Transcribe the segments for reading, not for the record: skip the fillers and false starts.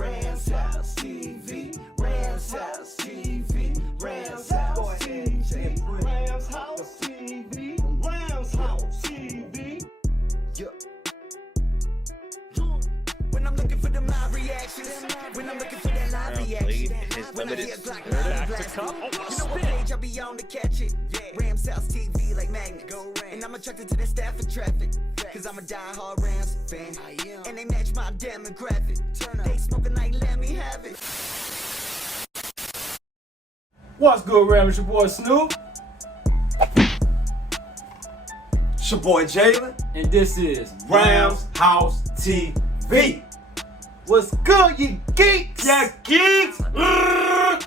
Ramshousetv, Ramshousetv, Ramshousetv, Ramshousetv, Ramshousetv. Yeah. When I'm looking for the live reactions, when I'm looking for that live reaction, when I hear Glock back to cup, you know what page I be on to catch it. Ramshousetv like magnet, and I'm attracted to that Stafford traffic, cause I'm a die-hard Rams fan, and they match my demographic. They smoking like let me have it. What's good, Ram? It's your boy Snoop. It's your boy Jalen. And this is Ramshousetv. What's good, you geeks? Yeah, geeks! We're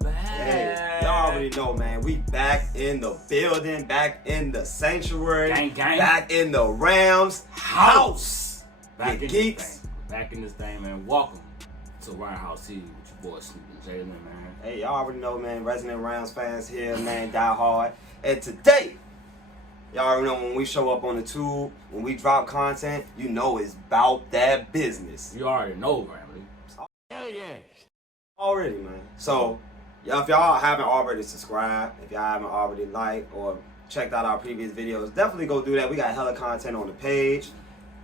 back. Hey, y'all already know, man. We back in the building, back in the sanctuary, Gang, gang. back in the Rams house. Back Yeah, in geeks. This thing. Back in this thing, man. Welcome to Ramshousetv with your boy Snoop and Jalen, man. Hey, y'all already know, man. Resident Rams fans here, man. Die hard. And today, y'all already know when we show up on the tube, when we drop content, you know it's about that business. You already know, Ramley. Hell yeah. Already, man. So, if y'all haven't already subscribed, if y'all haven't already liked or checked out our previous videos, definitely go do that. We got hella content on the page.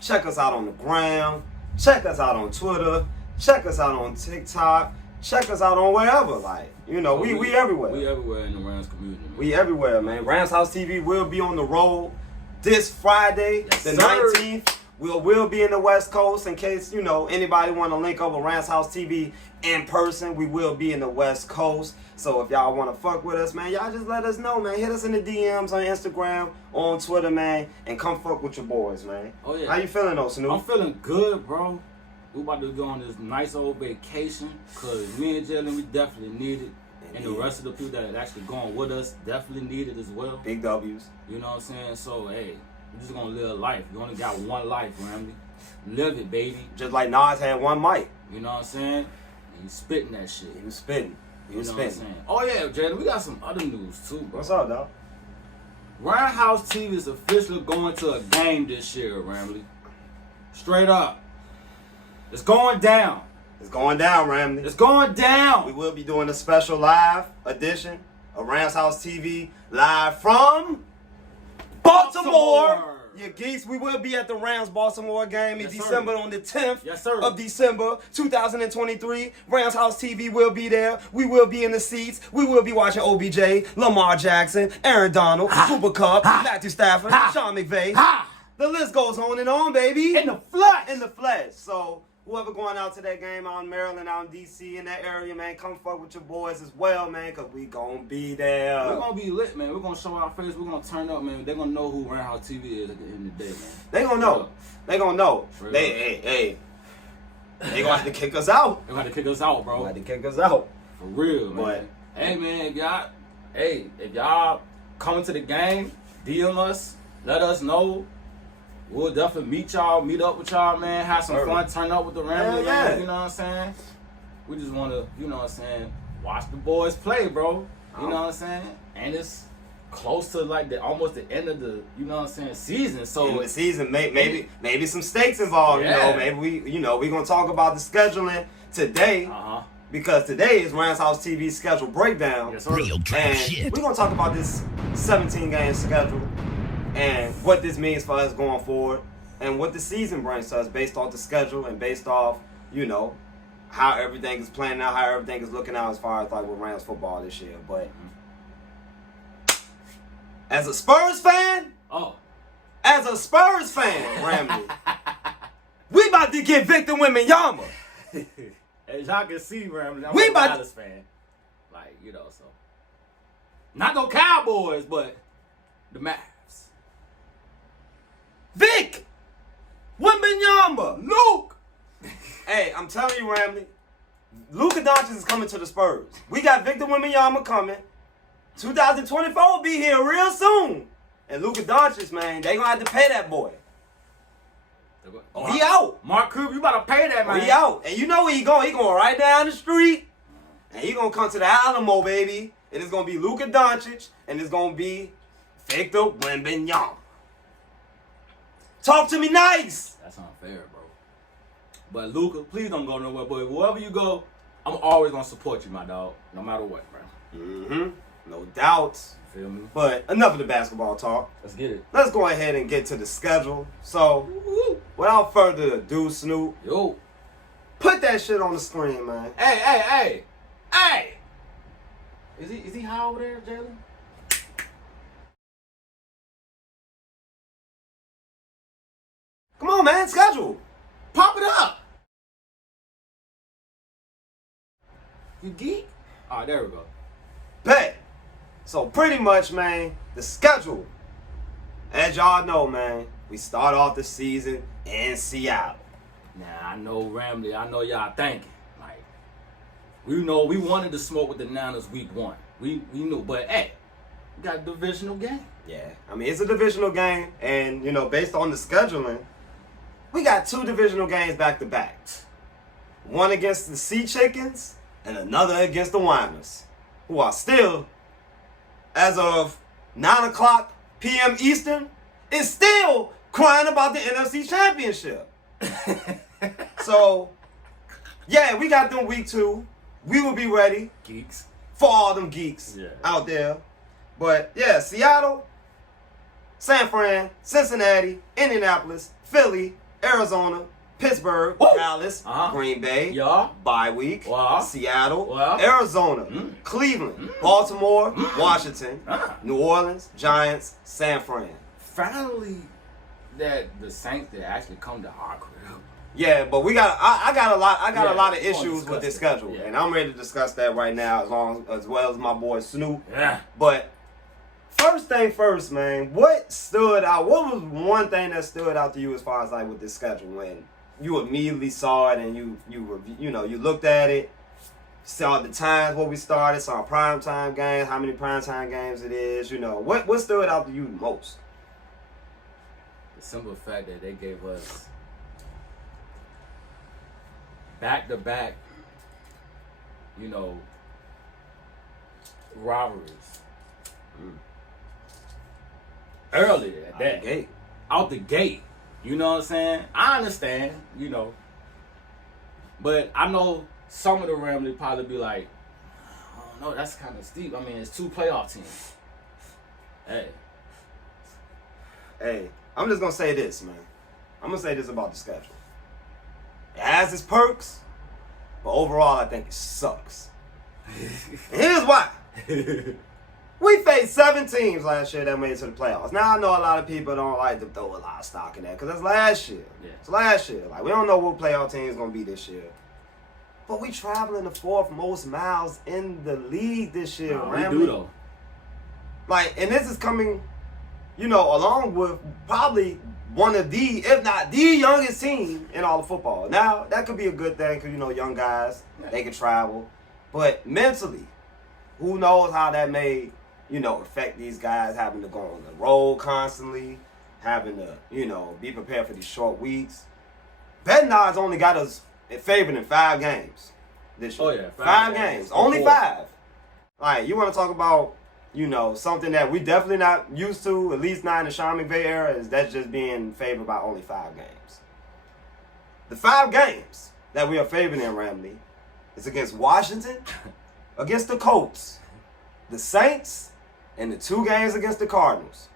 Check us out on the gram. Check us out on Twitter. Check us out on TikTok. Check us out on wherever. Like, you know, we everywhere. We everywhere in the Rams community, man. We everywhere, man. Ramshousetv will be on the road this Friday, Yes, the sir. 19th. We'll be in the West Coast in case, you know, anybody want to link up with Ramshousetv in person. We will be in the West Coast. So if y'all want to fuck with us, man, y'all just let us know, man. Hit us in the DMs on Instagram, on Twitter, man, and come fuck with your boys, man. Oh, yeah. How you feeling, though, Snoop? I'm feeling good, bro. We about to go on this nice old vacation, cause me and Jalen, we definitely need it. And the rest of the people that are actually going with us definitely need it as well. Big W's. You know what I'm saying? So, hey, we're just gonna live life. You only got one life, Ramley. Live it, baby. Just like Nas had one mic. You know what I'm saying? And you spitting that shit. He was spitting. He was You know what I'm spitting. saying? Oh, yeah, Jalen, we got some other news, too, bro. What's up, dog? Ramshousetv is officially going to a game this year, Ramley. Straight up. It's going down. It's going down, Ramley. It's going down. We will be doing a special live edition of Ramshousetv live from Baltimore. Yeah, geeks, we will be at the Rams-Baltimore game in Yes, sir. December on the 10th Yes, sir. of December 2023. Ramshousetv will be there. We will be in the seats. We will be watching OBJ, Lamar Jackson, Aaron Donald, Cooper Kupp, Matthew Stafford, Sean McVay. The list goes on, baby. In the flesh. In the flesh. So, whoever going out to that game out in Maryland, out in D.C., in that area, man, come fuck with your boys as well, man, because we going to be there. We're going to be lit, man. We're going to show our face. We're going to turn up, man. They're going to know who Ramshousetv is at the end of the day, man. They going to know. They going to know. For real. They going to have to kick us out. They're going to kick us out, bro. They going to kick us out. For real, man. But- hey, man, if y'all coming to the game, DM us, let us know. We'll definitely meet up with y'all, man. Have some fun, turn up with the Rams, Yeah. man. You know what I'm saying? We just want to, you know what I'm saying, watch the boys play, bro. You know what I'm saying? And it's close to like almost the end of the, you know what I'm saying, season. So In the season, maybe some stakes involved. Yeah. You know, maybe we're going to talk about the scheduling today. Because today is Ramshousetv schedule breakdown. Yes, sir. And we're going to talk about this 17-game schedule and what this means for us going forward and what the season brings to us based off the schedule and based off, you know, how everything is playing out, how everything is looking out as far as like with Rams football this year. But as a Spurs fan, Ramley, we about to get Victor Wembanyama. As y'all can see, Ramley, I'm We a about- Dallas fan. Like, you know, so. Not no Cowboys, but the Mavs. Vic Wembanyama. Luke. Hey, I'm telling you, Ramley, Luka Doncic is coming to the Spurs. We got Victor Wembanyama coming. 2024 will be here real soon. And Luka Doncic, man, they gonna have to pay that boy. Oh, he out. Mark Cuban, you about to pay that, man. He out. And you know where he going. He going right down the street. And he gonna come to the Alamo, baby. And it's gonna be Luka Doncic. And it's gonna be Victor Wembanyama. Talk to me nice. That's unfair, bro. But Luka, please don't go nowhere. But wherever you go, I'm always gonna support you, my dog, no matter what, bro. No doubt. Feel me? But enough of the basketball talk. Let's get it. Let's go ahead and get to the schedule. So, without further ado, Snoop, Yo. put that shit on the screen, man. Hey. Is he high over there, Jalen? Come on, man. Schedule. Pop it up. You geek? All right, there we go. Bet. So pretty much, man, the schedule. As y'all know, man, we start off the season in Seattle. Now, I know Ramley, I know y'all thinking. Like, we know we wanted to smoke with the Niners week 1. We knew, but hey, we got a divisional game. Yeah, I mean, it's a divisional game, and, you know, based on the scheduling, we got 2 divisional games back to back. One against the Sea Chickens and another against the Whiners, who are still, as of 9 o'clock p.m. Eastern, is still crying about the NFC Championship. So, yeah, we got them week 2. We will be ready. Geeks. For all them geeks out there. But, yeah, Seattle, San Fran, Cincinnati, Indianapolis, Philly, Arizona, Pittsburgh, Dallas, Green Bay, bye week, Seattle, Arizona, Cleveland, Baltimore, Washington, New Orleans, Giants, San Fran. Finally, that the Saints did actually come to our crib. Yeah, but I got a lot of issues with this schedule, and I'm ready to discuss that right now, as well as my boy Snoop. Yeah. But first thing first, man, what stood out? What was one thing that stood out to you as far as like with this schedule when you immediately saw it and you looked at it, saw the times where we started, saw primetime games, how many primetime games it is, what stood out to you most? The simple fact that they gave us back-to-back, rivalries. Earlier at that. Out the gate. You know what I'm saying? I understand, But I know some of the Ramblers probably be like, I don't know, that's kind of steep. I mean, it's 2 playoff teams. Hey, I'm just going to say this, man. I'm going to say this about the schedule. It has its perks, but overall, I think it sucks. And here's why. We faced 7 teams last year that made it to the playoffs. Now, I know a lot of people don't like to throw a lot of stock in that because that's last year. Yeah. It's last year. Like, we don't know what playoff team is going to be this year. But we traveling the 4th most miles in the league this year, we do, though. Like, and this is coming, along with probably one of the, if not the youngest team in all of football. Now, that could be a good thing because, young guys, they can travel. But mentally, who knows how that may, affect these guys having to go on the road constantly, having to, be prepared for these short weeks. Betting odds only got us favored in 5 games this year. Oh, yeah. 5 games. Only 5. Like, you want to talk about, something that we definitely not used to, at least not in the Sean McVay era, is that's just being favored by only 5 games. The 5 games that we are favored in, Ramley, is against Washington, against the Colts, the Saints, and the 2 games against the Cardinals.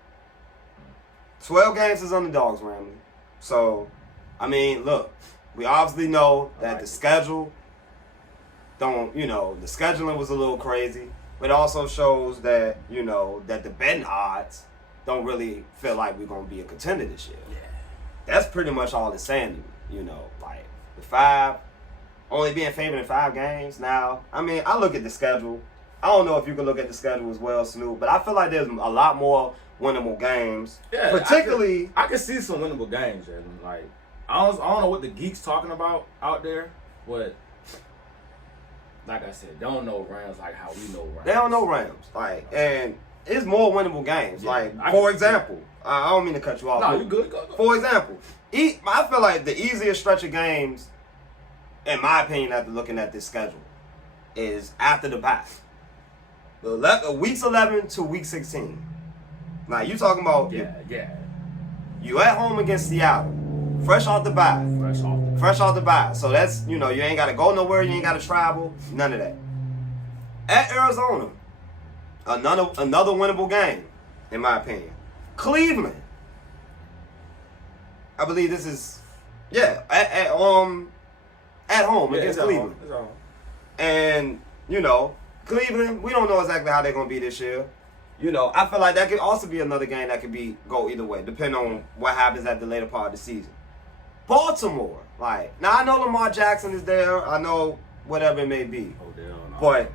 12 games is underdogs, Ramley. So, I mean, look, we obviously know that the schedule the scheduling was a little crazy. But it also shows that, that the betting odds don't really feel like we're going to be a contender this year. Yeah. That's pretty much all it's saying to me, like the 5, only being favored in 5 games. Now, I mean, I look at the schedule. I don't know if you can look at the schedule as well, Snoop, but I feel like there's a lot more winnable games. Yeah, particularly, I can see some winnable games, Jalen. Like, I don't know what the geeks talking about out there, but like I said, they don't know Rams like how we know Rams. They don't know Rams. Like, and it's more winnable games. Yeah, like, for example, I don't mean to cut you off. No, you good. Go. For example, I feel like the easiest stretch of games, in my opinion, after looking at this schedule, is after the bye. Weeks 11 to week 16. Now, you talking about... Yeah. You at home against Seattle. Fresh off the bye. Fresh off the bat. So that's, you ain't got to go nowhere. You ain't got to travel. None of that. At Arizona, another winnable game, in my opinion. Cleveland. I believe this is, at home against Cleveland. It's home. And, Cleveland, we don't know exactly how they're going to be this year. I feel like that could also be another game that could go either way, depending on what happens at the later part of the season. Baltimore, now I know Lamar Jackson is there. I know whatever it may be. But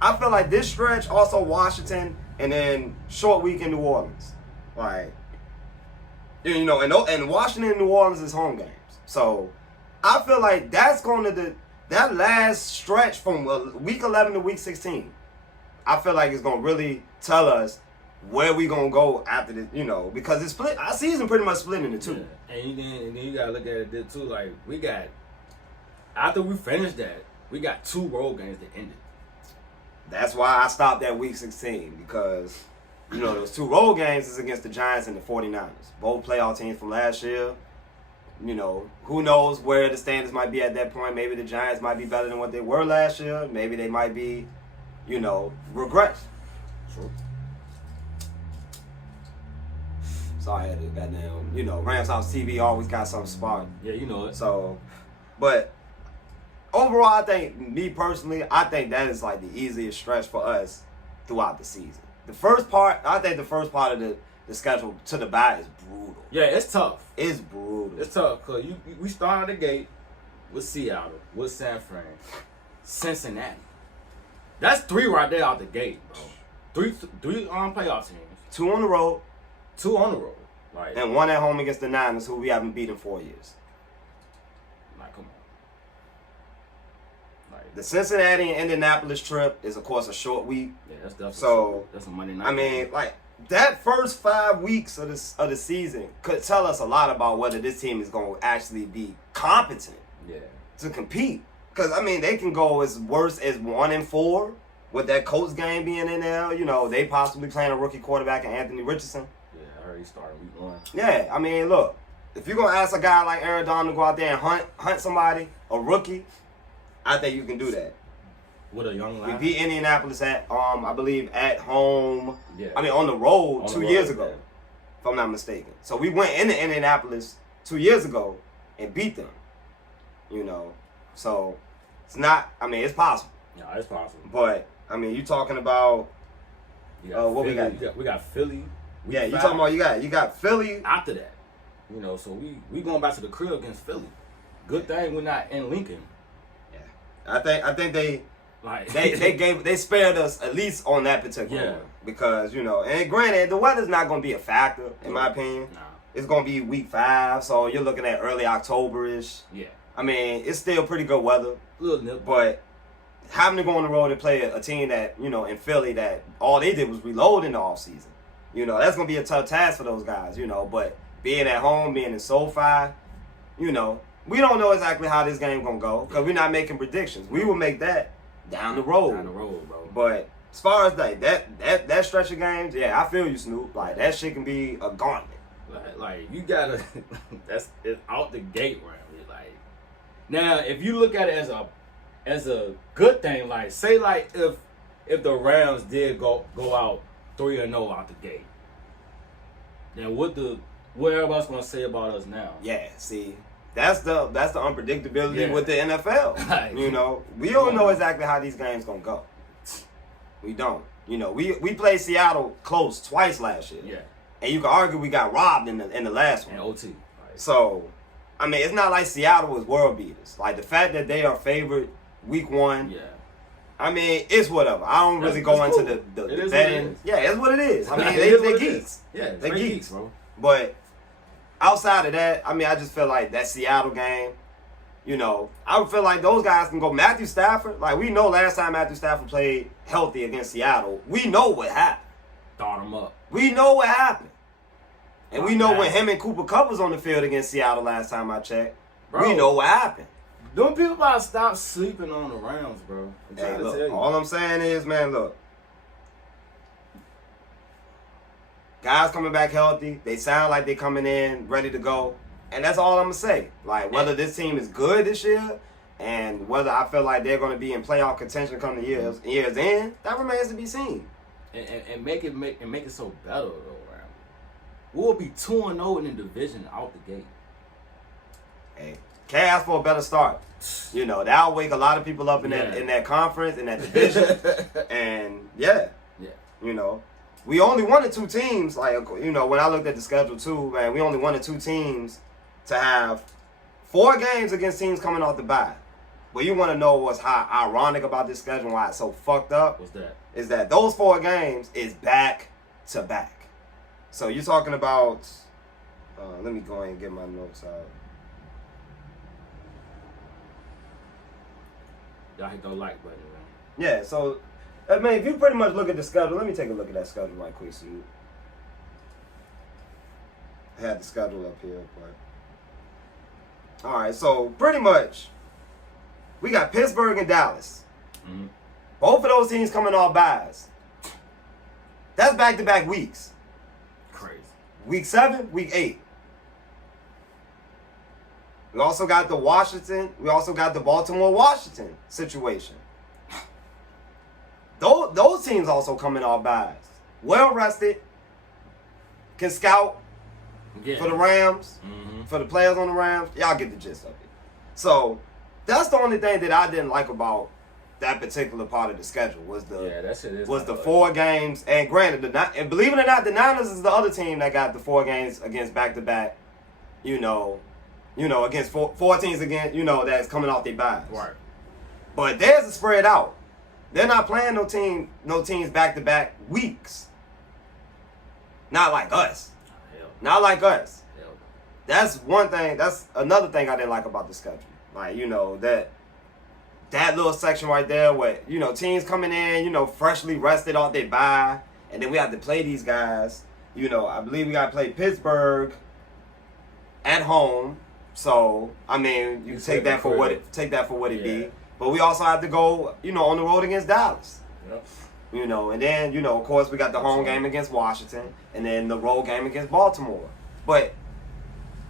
I feel like this stretch, also Washington, and then short week in New Orleans. And Washington and New Orleans is home games. So I feel like that's going to that last stretch from week 11 to week 16. I feel like it's going to really tell us where we going to go after this, because it's split. Our season pretty much split into two. Yeah. And then you got to look at it too. After we finished that, we got 2 road games that ended. That's why I stopped at week 16, because, those 2 road games is against the Giants and the 49ers. Both playoff teams from last year. Who knows where the standards might be at that point. Maybe the Giants might be better than what they were last year. Maybe they might be, regress. True. Sorry, I had to goddamn, Ramshousetv TV always got something sparking. Yeah, you know it. So, but overall, I think that is the easiest stretch for us throughout the season. I think the first part of the schedule to the bye is brutal. Yeah, it's tough. It's brutal. It's tough because we started the gate with Seattle, with San Fran, Cincinnati. That's 3 right there out the gate, bro. 3 playoff teams. 2 on the road. 2 on the road. And 1 at home against the Niners, who we haven't beat in 4 years. Come on. The Cincinnati and Indianapolis trip is, of course, a short week. Yeah, that's definitely so. That's a Monday night. I mean, that first 5 weeks of the season could tell us a lot about whether this team is going to actually be competent to compete. Because, they can go as worse as 1-4 with that Colts game being in there. They possibly playing a rookie quarterback in Anthony Richardson. Yeah, I already started week 1. Yeah, look, if you're going to ask a guy like Aaron Donald to go out there and hunt somebody, a rookie, I think you can do that. With a young line. We beat Indianapolis I believe, at home. Yeah. On the road 2 years ago, if I'm not mistaken. So we went into Indianapolis 2 years ago and beat them. So it's not. It's possible. Yeah, it's possible. But you talking about what Philly, we got? We got Philly. Yeah, you talking about you got Philly after that. So we going back to the crib against Philly. Good thing we're not in Lincoln. Yeah, I think they spared us at least on that particular one, because and granted the weather's not going to be a factor in my opinion. Nah. It's going to be week 5, so you're looking at early October-ish. Yeah. It's still pretty good weather. Little nip. But having to go on the road and play a team that, in Philly, that all they did was reload in the offseason. That's going to be a tough task for those guys, but being at home, being in SoFi, we don't know exactly how this game going to go, because we're not making predictions. We will make that down the road. Down the road, bro. But as far as that stretch of games, yeah, I feel you, Snoop. That shit can be a gauntlet. You gotta, it's out the gate round. Now, if you look at it as a good thing, say if the Rams did go out 3-0 out the gate, then what everybody's gonna say about us now? Yeah, see, that's the unpredictability with the NFL. We don't know exactly how these games gonna go. We don't. We played Seattle close twice last year. Yeah. And you can argue we got robbed in the last one. And OT. So, it's not like Seattle was world beaters. The fact that they are favored week 1. Yeah. It's whatever. I don't really go into the betting. Yeah, it's what it is. They're geeks. Yeah, they're geeks, bro. But outside of that, I just feel like that Seattle game, I would feel like those guys can go. Matthew Stafford, we know last time Matthew Stafford played healthy against Seattle, we know what happened. Start him up. We know what happened. And we know when him and Cooper Kupp was on the field against Seattle last time I checked. Bro, we know what happened. Them people about to stop sleeping on the Rams, bro. Hey, look, all I'm saying is, man, look. Guys coming back healthy. They sound like they coming in ready to go. And that's all I'm going to say. Like, whether this team is good this year and whether I feel like they're going to be in playoff contention come the years in, that remains to be seen. And make it so better, though, right? We'll be 2-0 in the division out the gate. Hey, can't ask for a better start. You know, that'll wake a lot of people up in that conference, in that division. And, you know, we only wanted 2 teams. Like, you know, when I looked at the schedule, too, man, we only wanted 2 teams to have 4 games against teams coming off the bye. But you want to know what's ironic about this schedule, why it's so fucked up? What's that? Is that those 4 games is back to back. So you're talking about, let me go ahead and get my notes out. Y'all hit the like button, man. Yeah, so, I mean, if you pretty much look at the schedule, let me take a look at that schedule right quick. So I had the schedule up here, but. All right, so pretty much, we got Pittsburgh and Dallas. Mm-hmm. Both of those teams coming off byes. That's back-to-back weeks. Crazy. Week 7, week 8. We also got the Baltimore-Washington situation. Those teams also coming off byes. Well rested. Can scout for the Rams. Mm-hmm. For the players on the Rams. Y'all get the gist of it. So, that's the only thing that I didn't like about that particular part of the schedule was the 4 games. And granted, and believe it or not, the Niners is the other team that got the 4 games against back-to-back, you know, against 4 teams again, you know, that's coming off their byes. Right. But theirs is spread out. They're not playing no teams back-to-back weeks. Not like us. Hell. Not like us. Hell. That's one thing. That's another thing I didn't like about the schedule. Like, you know, that little section right there where, you know, teams coming in, you know, freshly rested off their bye, and then we have to play these guys. You know, I believe we got to play Pittsburgh at home. So, I mean, you take that for what it be. But we also have to go, you know, on the road against Dallas. Yep. You know, and then, you know, of course, we got the home game against Washington, and then the road game against Baltimore. But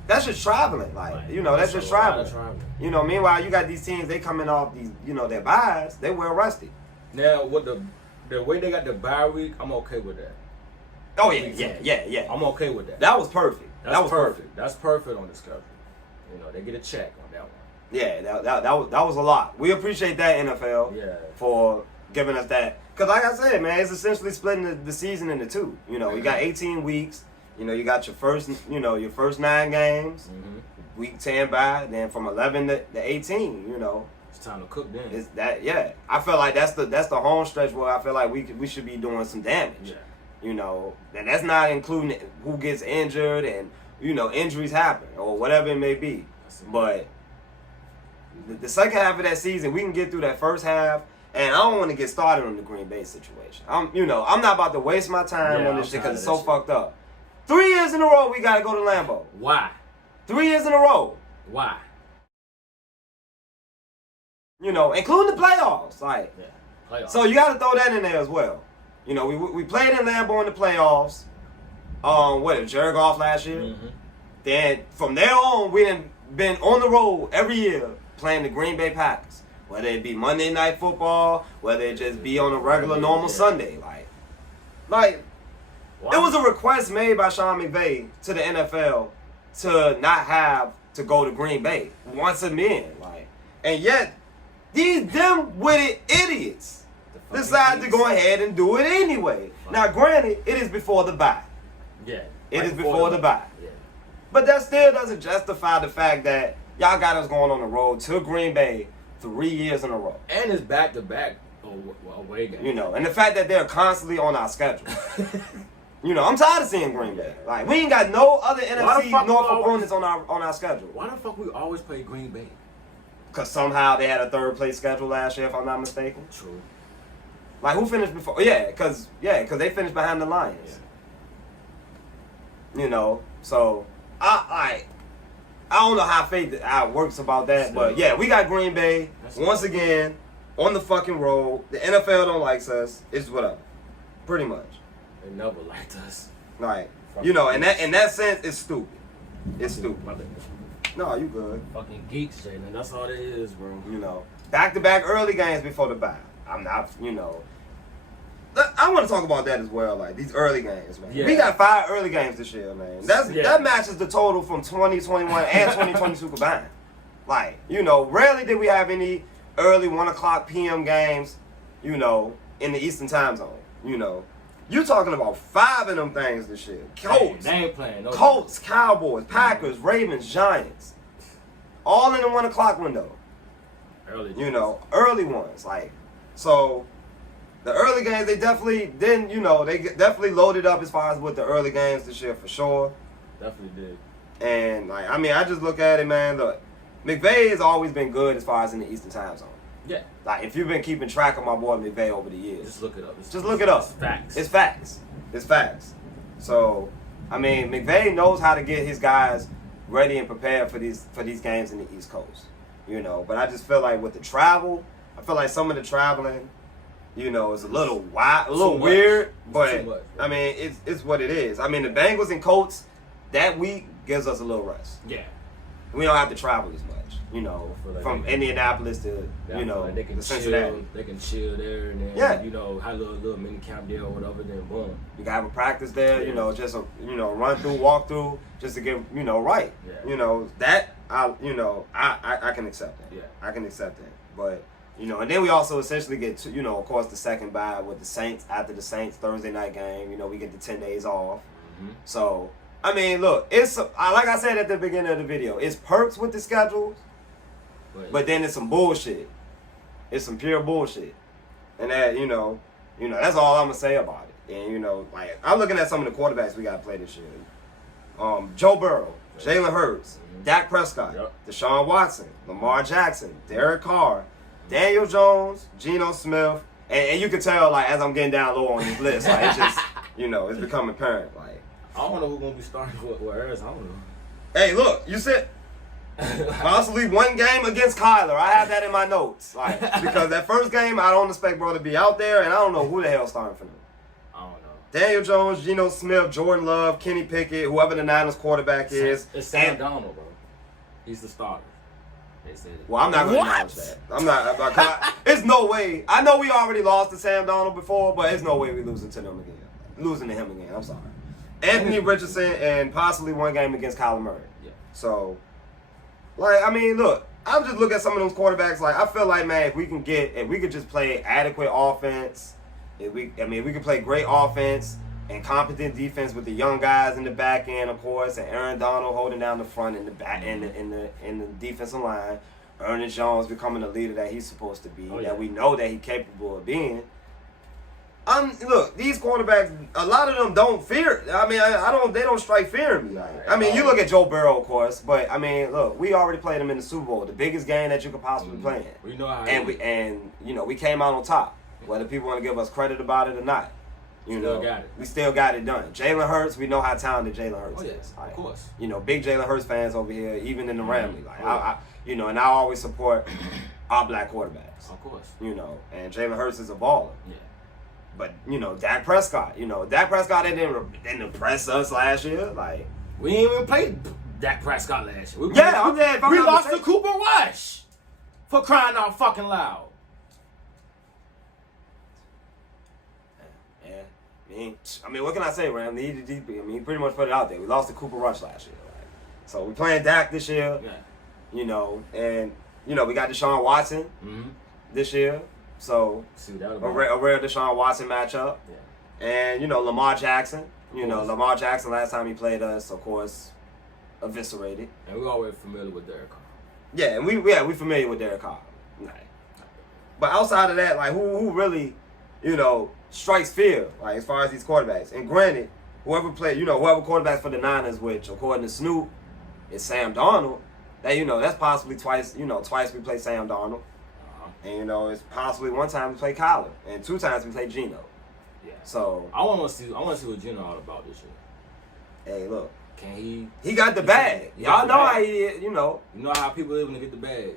that's just traveling, like, you know, that's just traveling. You know, meanwhile, you got these teams, they coming off these, you know, their byes, they well rested. Now, with the way they got the bye week, I'm okay with that. Oh, yeah. I'm okay with that. That was perfect. That was perfect. That's perfect on the schedule. You know, they get a check on that one. Yeah, that was a lot. We appreciate that, NFL, for giving us that. Because like I said, man, it's essentially splitting the season into 2. You know, you got 18 weeks. You know, you got your first 9 games. Mm-hmm. Week 10 bye, then from 11 to 18, you know. It's time to cook then. Is that I feel like that's the home stretch where I feel like we should be doing some damage. Yeah. You know, and that's not including who gets injured and, you know, injuries happen or whatever it may be. But the second half of that season, we can get through that first half, and I don't want to get started on the Green Bay situation. I'm not about to waste my time on this shit because it's so fucked up. 3 years in a row, we got to go to Lambeau. Why? 3 years in a row. Why? You know, including the playoffs. Like, playoffs. So you got to throw that in there as well. You know, we played in Lambeau in the playoffs. Jared Goff last year? Mm-hmm. Then from there on, we done been on the road every year playing the Green Bay Packers. Whether it be Monday Night Football, whether it just be on a regular, normal Sunday. Like it was a request made by Sean McVay to the NFL to not have to go to Green Bay once a man. And yet, these dim-witted idiots decide to go ahead and do it anyway. Now, granted, it is before the bye. Yeah. It is before the bye. Yeah. But that still doesn't justify the fact that y'all got us going on the road to Green Bay 3 years in a row. And it's back-to-back away games. You know, and the fact that they're constantly on our schedule. You know, I'm tired of seeing Green Bay. Like, we ain't got no other NFC North opponents on our schedule. Why the fuck we always play Green Bay? Because somehow they had a third place schedule last year, if I'm not mistaken. True. Like, who finished before? Yeah, because they finished behind the Lions. Yeah. You know, so I don't know how it works about that, but yeah, we got Green Bay once again on the fucking road. The NFL don't like us. It's whatever, pretty much. They never liked us. Like, you know, in that sense, it's stupid. It's stupid. No, you good. Fucking geeks, Jalen. That's all it is, bro. You know, back-to-back early games before the bye. I'm not, you know. I want to talk about that as well, like these early games, man. Yeah. We got 5 early games this year, man. That matches the total from 2021 and 2022 combined. Like, you know, rarely did we have any early 1 o'clock p.m. games, you know, in the Eastern time zone. You know, you're talking about 5 of them things this year. Colts, they ain't playing. No Colts, Cowboys, Packers, Ravens, Giants, all in the 1 o'clock window. Early, you know, early ones. Like, so the early games, they definitely didn't, you know, they definitely loaded up as far as with the early games this year for sure. Definitely did. And, like, I mean, I just look at it, man. Look, McVay has always been good as far as in the Eastern time zone. Yeah. Like, if you've been keeping track of my boy McVay over the years. Just look it up. Just look it up. It's facts. It's facts. It's facts. So, I mean, McVay knows how to get his guys ready and prepared for these games in the East Coast. You know, but I just feel like with the travel, I feel like some of the traveling, you know, is a little wild, a little weird. But much, I mean, it's what it is. I mean, the Bengals and Colts that week gives us a little rest. Yeah. We don't have to travel as much, you know, like from Indianapolis to Yeah, you know like they can to Cincinnati. chill. They can chill there and then you know have a little mini camp there or whatever. Then boom. You can have a practice there, you know, just a run through, walk through, just to get right. Yeah. You know that I can accept that. Yeah. I can accept that. But you know, and then we also essentially get to, you know, of course, the second bye with the Saints after the Saints Thursday night game. You know, we get the 10 days off. Mm-hmm. So I mean, look, it's like I said at the beginning of the video, it's perks with the schedules, but then it's some bullshit. It's some pure bullshit, and that you know, that's all I'm gonna say about it. And you know, like I'm looking at some of the quarterbacks we got to play this year. Joe Burrow, Jalen Hurts, Dak Prescott, Deshaun Watson, Lamar Jackson, Derek Carr, Daniel Jones, Geno Smith, and you can tell like as I'm getting down low on this list, like it's just it's becoming apparent like. I don't know who's gonna be starting with Arizona. I don't know. Hey, look, you said possibly one game against Kyler. I have that in my notes, like because that first game I don't expect bro to be out there, and I don't know who the hell's starting for them. I don't know. Daniel Jones, Geno Smith, Jordan Love, Kenny Pickett, whoever the Niners quarterback is. It's Sam Darnold, bro. He's the starter. They said it. Well, I'm not gonna acknowledge that. I'm not. It's no way. I know we already lost to Sam Darnold before, but it's no way we losing to them again. Losing to him again. I'm sorry. Anthony Richardson and possibly one game against Kyler Murray. Yeah. So, like, I mean, look, I'm just looking at some of those quarterbacks. Like, I feel like, man, if we could just play adequate offense, we could play great offense and competent defense with the young guys in the back end, of course, and Aaron Donald holding down the front and the back end in the defensive line. Ernest Jones becoming the leader that he's supposed to be, that we know that he's capable of being. Look, these quarterbacks, a lot of them don't fear. I mean, they don't strike fear in me. Like, I mean, you look at Joe Burrow, of course, but I mean, look, we already played him in the Super Bowl, the biggest game that you could possibly play in. We know how. We came out on top, whether people want to give us credit about it or not. We still got it done. Jalen Hurts, we know how talented Jalen Hurts is. Of course. Big Jalen Hurts fans over here, even in the Ramley. Like, and I always support our black quarterbacks. Of course. And Jalen Hurts is a baller. Yeah. But Dak Prescott, didn't impress us last year. Like we didn't even play Dak Prescott last year. We lost to Cooper Rush for crying out fucking loud. Yeah, I mean, what can I say, Ram? He pretty much put it out there. We lost to Cooper Rush last year. So we playing Dak this year. Yeah. And we got Deshaun Watson this year. So a rare Deshaun Watson matchup. Yeah. And Lamar Jackson. Lamar Jackson last time he played us, of course, eviscerated. And we're already familiar with Derek Carr. Yeah, and we familiar with Derek Carr. Right. But outside of that, like who really, strikes fear, like as far as these quarterbacks. And granted, whoever quarterbacks for the Niners, which according to Snoop, is Sam Darnold. That's possibly twice we play Sam Darnold. And it's possibly one time we play Kyler, and 2 times we play Geno. Yeah. So I want to see what Geno all about this year. Hey, look. Can he got the bag. Y'all know how he is, You know how people live to get the bag.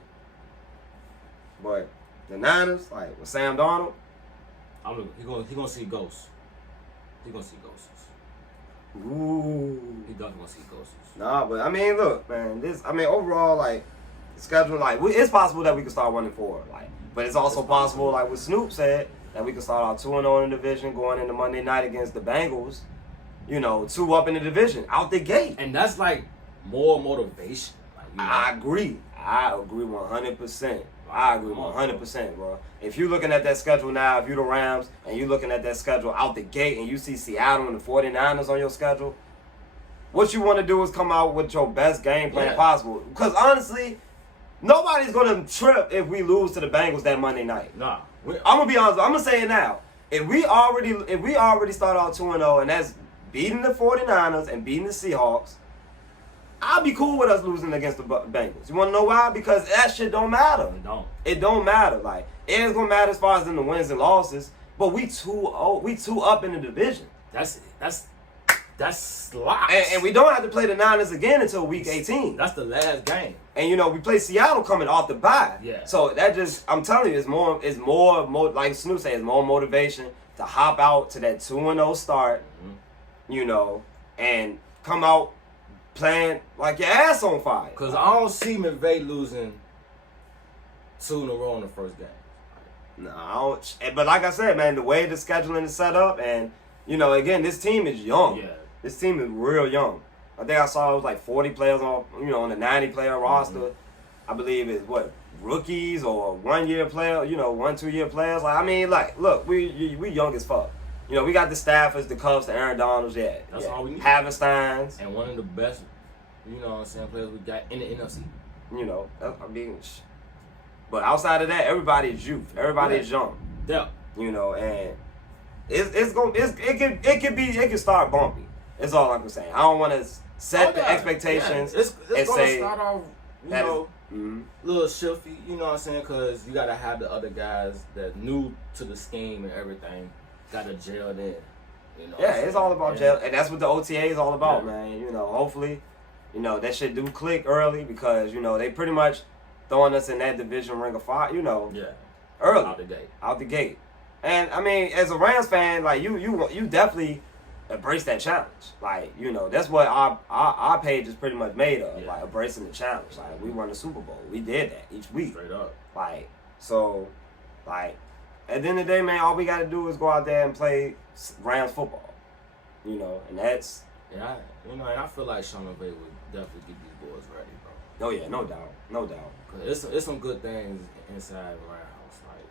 But the Niners, like with Sam Darnold, He gonna see ghosts. He gonna see ghosts. Ooh. He definitely gonna see ghosts. Nah, but I mean, look, man. Overall, like, the schedule, like, it's possible that we can start 1-4, like, but it's also possible, like what Snoop said, that we can start out 2-0 in the division, going into Monday night against the Bengals. 2 up in the division, out the gate. And that's like more motivation. Like, I agree 100%. I agree 100%, bro. If you're looking at that schedule now, if you're the Rams, and you're looking at that schedule out the gate, and you see Seattle and the 49ers on your schedule, what you want to do is come out with your best game plan possible. Because honestly, nobody's going to trip if we lose to the Bengals that Monday night. Nah. I'm going to be honest. I'm going to say it now. If we already start out 2-0, and that's beating the 49ers and beating the Seahawks, I'll be cool with us losing against the Bengals. You want to know why? Because that shit don't matter. It don't matter. Like, it ain't gonna matter as far as in the wins and losses. But we 2 up in the division. That's slots. And we don't have to play the Niners again until week 18. That's the last game. And we play Seattle coming off the bye. Yeah. So that I'm telling you, it's more like Snoop said, it's more motivation to hop out to that 2-0 start. And come out playing like your ass on fire. Because I don't see McVay losing 2 in a row in the first game. No, I don't. But like I said, man, the way the scheduling is set up, and again, this team is young. Yeah. This team is real young. I think I saw it was like 40 players on the 90-player roster. I believe it's rookies or 1-year player, 1-2-year players. Like, I mean, like, look, we young as fuck. We got the Staffords, the Cubs, the Aaron Donalds, That's all we need. Havensteins. And one of the best, players we got in the NFC. But outside of that, everybody is youth. Everybody is young. Yeah. And it can start bumpy. That's all I'm saying. I don't want to set the expectations It's and gonna say start off, mm-hmm. little shifty. You know what I'm saying? Because you gotta have the other guys that new to the scheme and everything. Gotta gel in. It's all about gel, and that's what the OTA is all about, man. Hopefully, that shit do click early because they pretty much throwing us in that division ring of fire. Early out the gate. And I mean, as a Rams fan, like you definitely embrace that challenge. Like that's what our page is pretty much made of. Like embracing the challenge. Like we won the Super Bowl. We did that each week. Straight up. At the end of the day, man, all we got to do is go out there and play Rams football. And that's... Yeah, and I feel like Sean McVay would definitely get these boys ready, bro. Oh, yeah, no doubt. No doubt. Because it's some good things inside the Rams, like,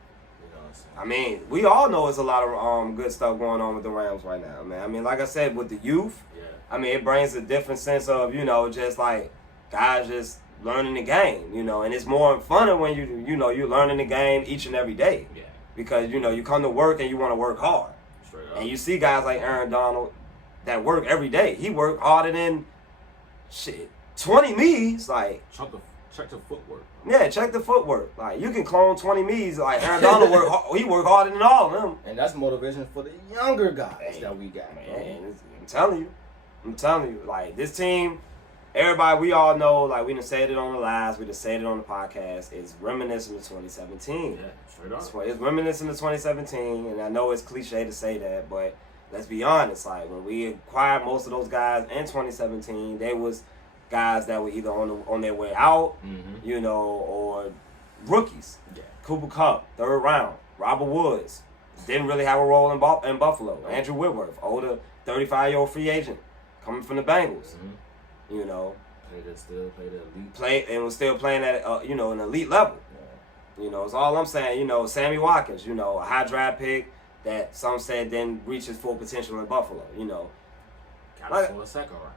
what I'm saying? I mean, we all know it's a lot of good stuff going on with the Rams right now, man. I mean, like I said, with the youth, I mean, it brings a different sense of, just like guys just learning the game, and it's more fun when you're learning the game each and every day. Yeah. Because, you come to work and you want to work hard. Straight up. And you see guys like Aaron Donald that work every day. He worked harder than, 20 me's. Like, check the footwork. Yeah, check the footwork. Like, you can clone 20 me's. Like, Aaron Donald worked harder than all of them. And that's motivation for the younger guys that we got, man. I'm telling you. Like, this team... Everybody, we all know, like we done said it on the lives, we done said it on the podcast, it's reminiscent of 2017. Yeah, straight up. It's reminiscent of 2017, and I know it's cliche to say that, but let's be honest, like when we acquired most of those guys in 2017, they was guys that were either on their way out, or rookies. Yeah. Cooper Kupp, 3rd round. Robert Woods didn't really have a role in Buffalo. Andrew Whitworth, older 35-year-old free agent, coming from the Bengals. Played the elite. And was still playing at an elite level. Yeah. It's all I'm saying. Sammy Watkins, a high draft pick that some said didn't reach his full potential in Buffalo. Got him for a second round.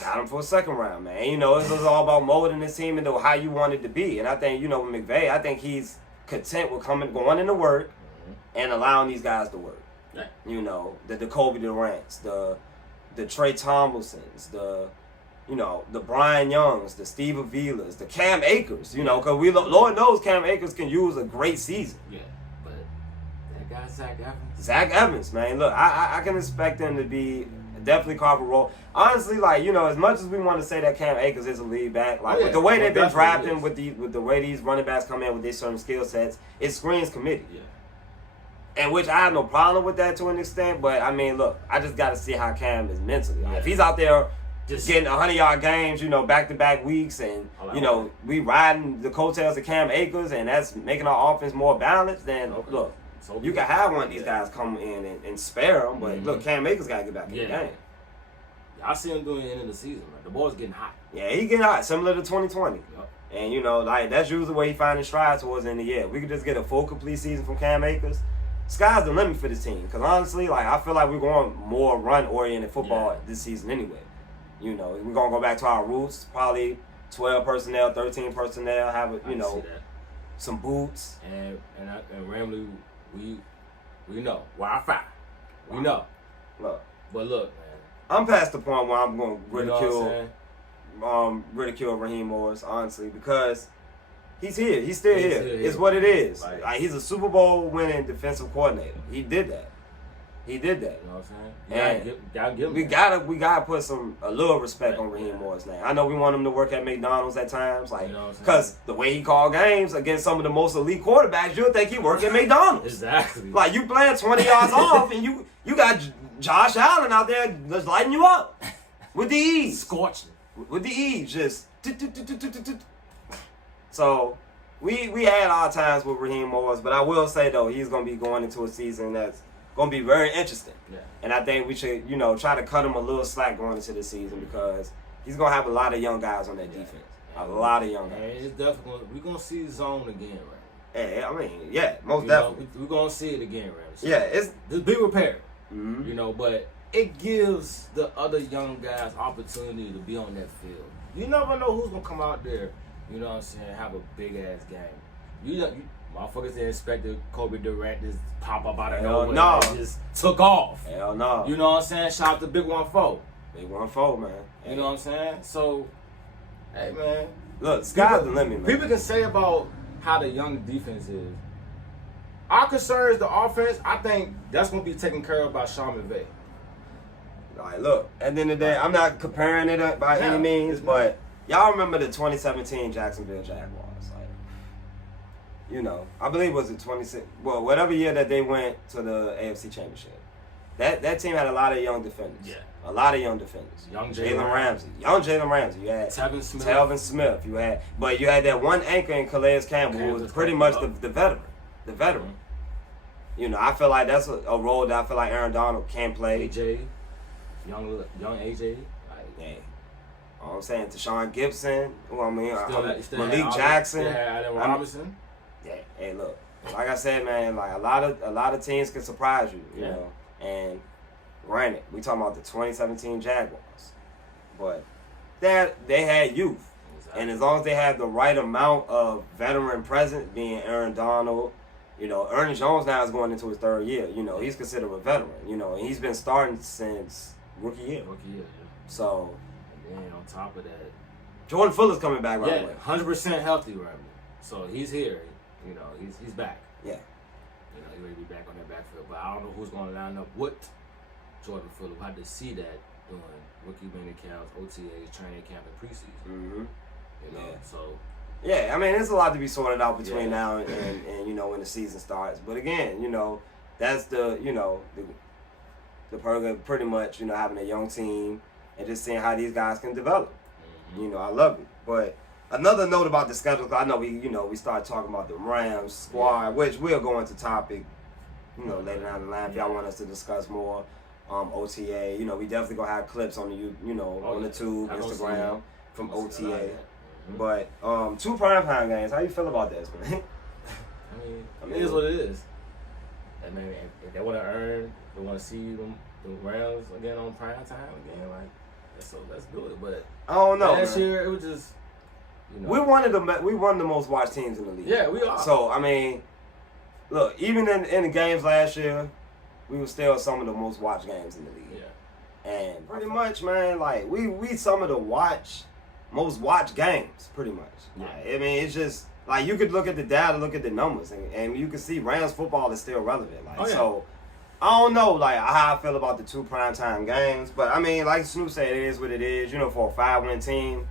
Got him for a second round, man. It was all about molding this team into how you want it to be. And I think, with McVay, I think he's content with going into work and allowing these guys to work. Yeah. The Kobe Durant's, the Trey Tomlinsons, the Brian Youngs, the Steve Avilas, the Cam Akers, because Lord knows Cam Akers can use a great season. Yeah, but that guy Zach Evans, man. Look, I can expect him to be definitely carve a role. Honestly, like, as much as we want to say that Cam Akers is a lead back, like with the way they've been drafting, with the way these running backs come in with their certain skill sets, it screams committee. Yeah. And which I have no problem with that to an extent, but I mean, look, I just got to see how Cam is mentally. Like, if he's out there just getting 100-yard games, back-to-back weeks, and we riding the coattails of Cam Akers, and that's making our offense more balanced, then look, you can have one of these guys come in and spare them, but look, Cam Akers got to get back in the game. I see him doing the end of the season, man. The ball's getting hot. Yeah, he getting hot, similar to 2020. Yep. And, that's usually where he finding stride towards the end of the year. We could just get a full, complete season from Cam Akers. Sky's the limit for this team. Because, honestly, I feel like we're going more run-oriented football this season anyway. We're going to go back to our roots. Probably 12 personnel, 13 personnel, have, some boots. And Ramley, we know. Wi-Fi. We know. Look. But look, man. I'm past the point where I'm going to ridicule Raheem Morris, honestly, because he's here. He's still here. It's what it is. Like, he's a Super Bowl winning defensive coordinator. He did that. You know what I'm saying? Gotta give him we gotta put a little respect on Raheem Morris' name. I know we want him to work at McDonald's at times, because the way he called games against some of the most elite quarterbacks, you'll think he work at McDonald's. Exactly. Like, you playing 20 yards off, and you got Josh Allen out there just lighting you up with the ease, scorching with the ease, just. So we had our times with Raheem Morris, but I will say though, he's gonna be going into a season that's gonna be very interesting. Yeah. And I think we should, try to cut him a little slack going into the season, because he's gonna have a lot of young guys on that defense. A lot of young guys. And it's definitely we're gonna see zone again, right? Yeah, I mean, most definitely. We're gonna see it again, right? So yeah, it's be prepared. But it gives the other young guys opportunity to be on that field. You never know who's gonna come out there, have a big ass game. You motherfuckers that expected Kobe Durant just pop up out of nowhere and just took off. Hell no. You know what I'm saying? Shout out to Big 1-4. Big 1-4, man. You know what I'm saying? So, hey man. Look, sky's the limit, man. People can say about how the young defense is. Our concern is the offense. I think that's going to be taken care of by Sean McVay. All right, look, at the end of the day, I'm not comparing it by any means, but y'all remember the 2017 Jacksonville Jaguars. I believe it was the 26, whatever year that they went to the AFC Championship. That team had a lot of young defenders. Yeah. A lot of young defenders. Young Jalen Ramsey. Young Jalen Ramsey. You had Telvin Smith. You had that one anchor in Calais Campbell, who was pretty much the veteran. The veteran. I feel like that's a role that I feel like Aaron Donald can play. AJ. Young AJ. I'm saying Tashawn Gibson. Malik Jackson. Allen Robinson. Yeah. Hey, look. Like I said, man. Like a lot of teams can surprise you. You know. And granted, we talking about the 2017 Jaguars, but they had youth, and as long as they had the right amount of veteran presence, being Aaron Donald, Ernest Jones now is going into his third year. He's considered a veteran. And he's been starting since rookie year. So. And then on top of that, Jordan Fuller's coming back right away. 100% healthy right now. So he's here. He's back. Yeah. He ready to be back on that backfield. But I don't know who's going to line up with Jordan Fuller. We'll have to see that during rookie mini camps, OTAs, training camp, and preseason. So. Yeah, I mean, there's a lot to be sorted out between now and when the season starts. But again, that's the program pretty much, having a young team and just seeing how these guys can develop. I love it. But another note about the schedule, I know we started talking about the Rams squad, which we'll go into topic, later down the line if y'all want us to discuss more. OTA, we definitely gonna have clips on the on the tube, Instagram from OTA. But 2 primetime games, how you feel about this, man? I mean, it is what it is. I mean, if they want to earn, they want to see the Rams again on primetime again, let's do it. But I don't know. Last year it was just. We won the most watched teams in the league. Yeah, we are. So I mean, look, even in the games last year, we were still some of the most watched games in the league. Yeah. And pretty much, man, like we some of the most watched games, pretty much. Yeah. I mean, it's just like you could look at the data, look at the numbers, and you can see Rams football is still relevant. So I don't know how I feel about the 2 primetime games, but I mean, like Snoop said, it is what it is. For a 5-win team.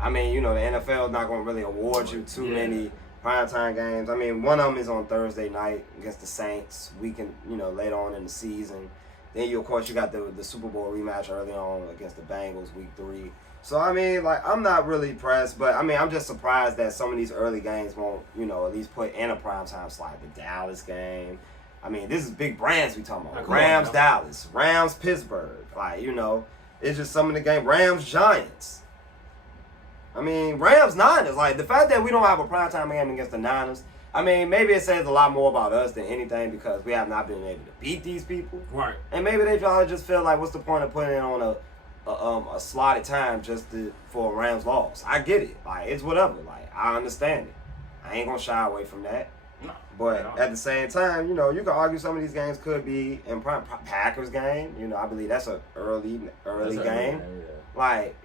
I mean, the NFL is not going to really award you too many primetime games. I mean, one of them is on Thursday night against the Saints. Later on in the season. Then of course you got the Super Bowl rematch early on against the Bengals week 3. So I mean, like, I'm not really pressed, but I mean, I'm just surprised that some of these early games won't, at least put in a primetime slot. The Dallas game. I mean, this is big brands we talking about. Rams, Dallas, Rams, Pittsburgh. Like, it's just some of the game. Rams, Giants. I mean, Rams, Niners. Like, the fact that we don't have a primetime game against the Niners, I mean, maybe it says a lot more about us than anything because we have not been able to beat these people. Right. And maybe they probably just feel like, what's the point of putting it on a slotted time just for a Rams loss? I get it. Like, it's whatever. Like, I understand it. I ain't going to shy away from that. No. But at the same time, you can argue some of these games could be in prime. Packers game, I believe that's an early game. Yeah. Like,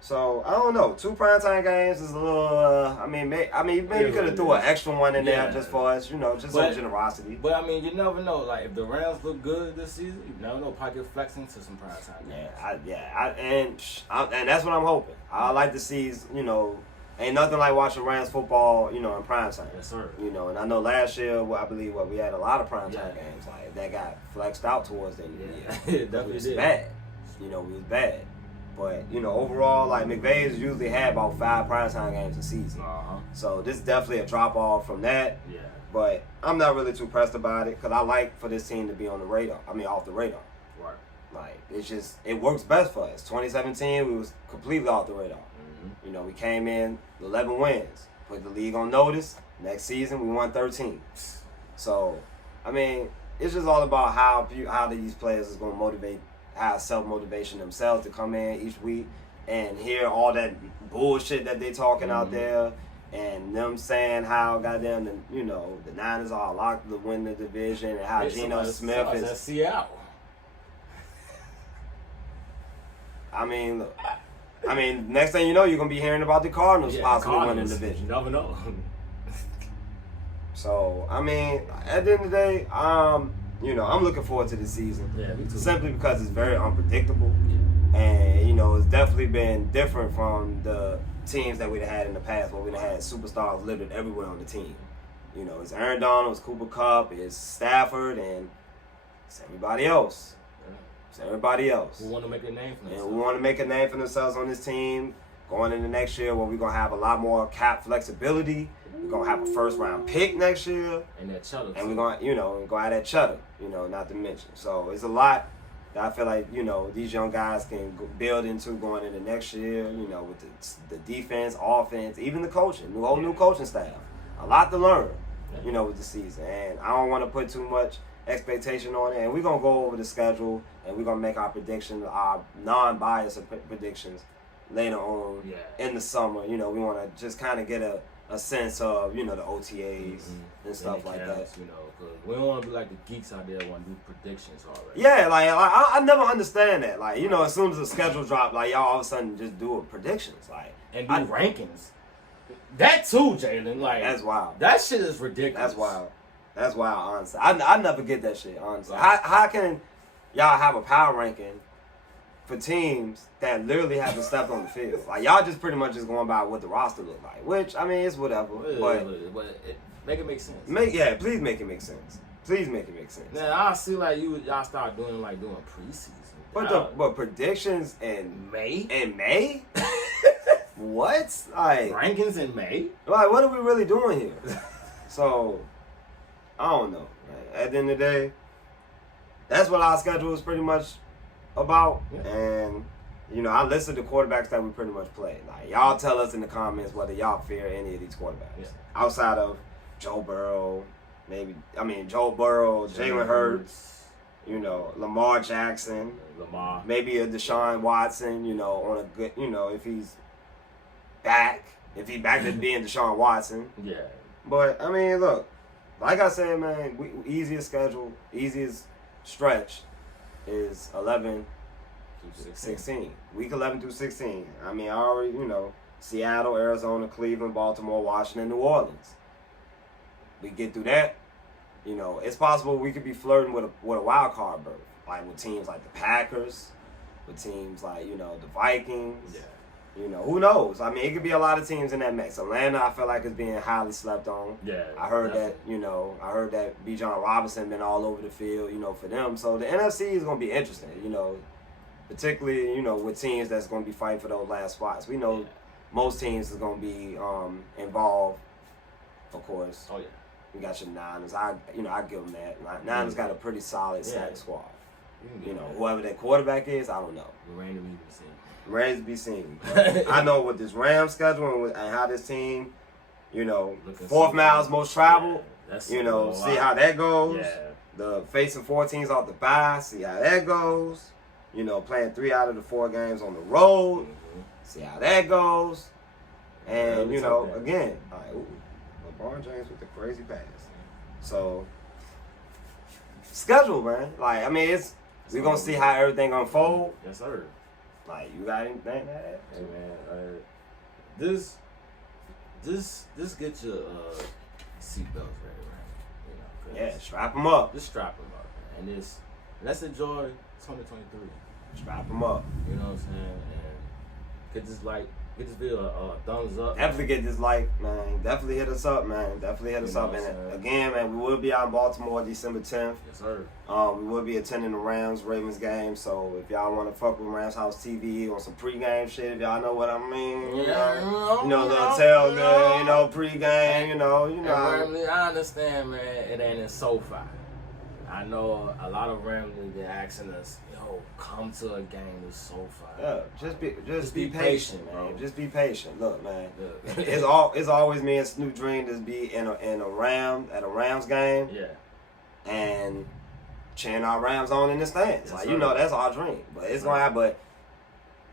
So I don't know. 2 primetime games is a little. Maybe you could have threw an extra one in there just for us. Just some generosity. But I mean, you never know. Like, if the Rams look good this season, you never know. Probably get flexed into some primetime games. And that's what I'm hoping. I like to see. Ain't nothing like watching Rams football. In primetime. Yes, sir. And I know last year, I believe we had a lot of primetime games like that got flexed out towards the end of the year. It definitely was did. bad. It was bad. But, overall, like, McVay's usually had about 5 primetime games a season. Uh-huh. So this is definitely a drop-off from that. Yeah. But I'm not really too pressed about it because I like for this team to be on the radar. Off the radar. Right. Like, it works best for us. 2017, we was completely off the radar. Mm-hmm. We came in 11 wins. Put the league on notice. Next season, we won 13. So, it's just all about how these players is going to have self-motivation themselves to come in each week and hear all that bullshit that they talking out there and them saying how goddamn the Niners are locked to win the division and how Geno Smith is. That's Seattle. Look. Next thing you know, you're going to be hearing about the Cardinals possibly winning the division. You never know. So, at the end of the day, I'm looking forward to this season. Yeah, me too. Simply because it's very unpredictable. Yeah. And, it's definitely been different from the teams that we've had in the past where we've had superstars littered everywhere on the team. It's Aaron Donald, it's Cooper Kupp, it's Stafford, and it's everybody else. Yeah. It's everybody else. Who want to make a name for themselves. And we want to make a name for themselves on this team going into next year where we're going to have a lot more cap flexibility. We're going to have a first-round pick next year. And that cheddar. And we're going to, go out that cheddar, not to mention. So it's a lot that I feel like, these young guys can build into going into next year, with the defense, offense, even the coaching, new coaching staff. A lot to learn, with the season. And I don't want to put too much expectation on it. And we're going to go over the schedule and we're going to make our predictions, our non-biased predictions later on in the summer. We want to just kind of get a sense of, the OTAs and stuff like that. Because we don't want to be like the geeks out there that want to do predictions already. Yeah, like I never understand that. Like, as soon as the schedule drop, like, y'all all of a sudden just do predictions. Like, and do rankings. That too, Jalen. Like, that's wild. That shit is ridiculous. That's wild, honestly. I never get that shit, honestly. How can y'all have a power ranking for teams that literally haven't stepped on the field? Like, y'all just pretty much just going by what the roster look like, which it's whatever. But make it make sense. Please make it make sense. Please make it make sense. Now I see like y'all start doing preseason. But predictions in May? What? Like, rankings in May? Like, what are we really doing here? So, I don't know. At the end of the day, that's what our schedule is pretty much about. Yeah. And, I listed the quarterbacks that we pretty much play. Like, y'all tell us in the comments whether y'all fear any of these quarterbacks. Yeah. Outside of Joe Burrow, Jalen Hurts, Lamar Jackson. Maybe a Deshaun Watson, on a good, if he's back. If he's back to being Deshaun Watson. Yeah. But, look, like I said, man, easiest schedule, easiest stretch is 11 through 16. Week 11 through 16. I already, Seattle, Arizona, Cleveland, Baltimore, Washington, New Orleans. We get through that, it's possible we could be flirting with a wild card berth, like with teams like the Packers, with teams like, the Vikings. Yeah. You know, who knows? I mean, it could be a lot of teams in that mix. Atlanta, I feel like, is being highly slept on. Yeah. I heard definitely. that, I heard that B. John Robinson been all over the field, for them. So the NFC is going to be interesting, particularly, with teams that's going to be fighting for those last spots. We know most teams is going to be involved, of course. Oh, yeah. We got your Niners. I give them that. Niners got a pretty solid stacked squad. Whoever that quarterback is, I don't know. Remains to be seen. I know with this Rams schedule and how this team, fourth miles most traveled. Yeah, see how that goes. Yeah. The facing 4 teams off the bye, see how that goes. Playing 3 out of the 4 games on the road, see how that goes. And again, LeBron James with the crazy pass. So schedule, man. Like, I mean, we're gonna see how everything unfold. Yes, sir. Like, you got anything to add? Hey, man, this get your seatbelts ready, right? Yeah, strap them up. Just strap them up, man. And let's enjoy 2023. Strap them up. You know what I'm saying? And get this video a thumbs up. Definitely get this like, man. Definitely hit us up, man. Definitely hit us up. And again, man, we will be out in Baltimore December 10th. Yes, sir. We will be attending the Ravens game. So if y'all want to fuck with Rams House TV on some pregame shit, if y'all know what I mean, little tailgate, pregame, I understand, man. It ain't in SoFi. I know a lot of Rams been asking us, come to a game with SoFi. Yeah, just be patient, man. bro. Just be patient. Look, man, it's always me and Snoop dream to be at a Rams game. Yeah. And cheering our Rams on in the stands. Yes, Like, that's our dream. But it's gonna happen. But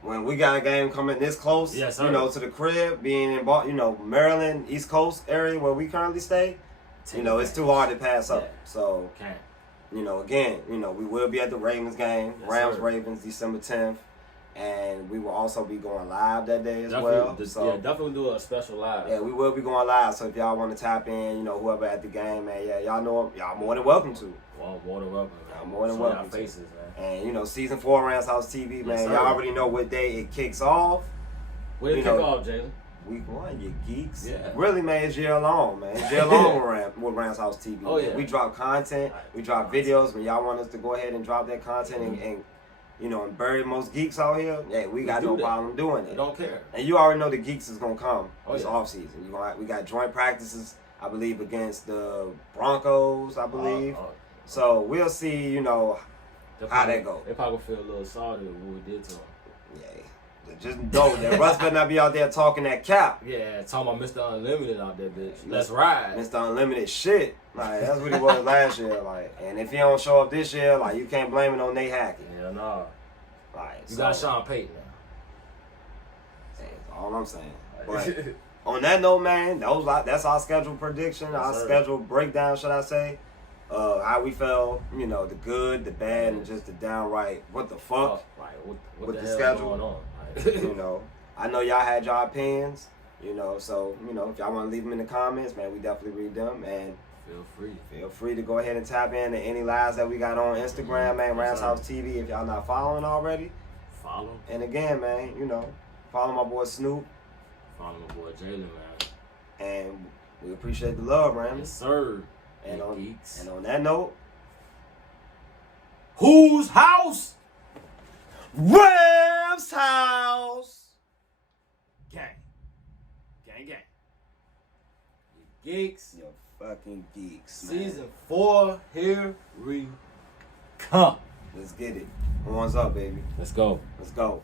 when we got a game coming this close, yes, to the crib, being in Maryland, East Coast area where we currently stay, it's too hard to pass up. Yeah. So Okay. Again, we will be at the Ravens game, Yes, Rams-Ravens, December 10th. And we will also be going live that day as well. So, definitely do a special live. yeah, we will be going live. So if y'all want to tap in, whoever at the game, man, y'all know y'all more than welcome to. Well, more than welcome. Y'all more than Show welcome. y'all faces, man. And season 4 Rams House TV, man. Yes, Y'all already know what day it kicks off. When it kick off, Jalen? Week 1, you geeks. Yeah. Really, man, it's year long, man. It's year long with Rams House TV. Oh, yeah. We drop content. We drop videos. When y'all want us to go ahead and drop that content and bury most geeks out here, yeah, we got no problem doing it. We don't care. And you already know the geeks is gonna come this yeah. off season. We got joint practices, I believe, against the Broncos, I believe. So we'll see, how that go. They probably feel a little sorry with what we did to them. Yeah. Just know that Russ better not be out there talking that cap. Yeah, talking about Mr. Unlimited out there, bitch. Let's ride. Mr. Unlimited shit. Like, that's what he was last year. Like, and if he don't show up this year, like, you can't blame it on Nate Hackett. Yeah, no. Like, You got Sean Payton now. That's all I'm saying. But on that note, man, that's our schedule prediction, our schedule breakdown, should I say. How we felt, the good, the bad, and just the downright what the fuck What with the the hell schedule. going on? I know y'all had y'all opinions, so, if y'all want to leave them in the comments, man, we definitely read them, and feel free to go ahead and tap in to any lives that we got on Instagram, man, Rams House TV, if y'all not following already. Follow. And again, man, follow my boy Snoop. Follow my boy Jalen, man. And we appreciate the love, Rams. Yes, sir. And geeks. on that note, whose house? Rams House. Gang. You geeks. You fucking geeks, man. Season 4, here we come. Let's get it. Horns up, baby. Let's go. Let's go.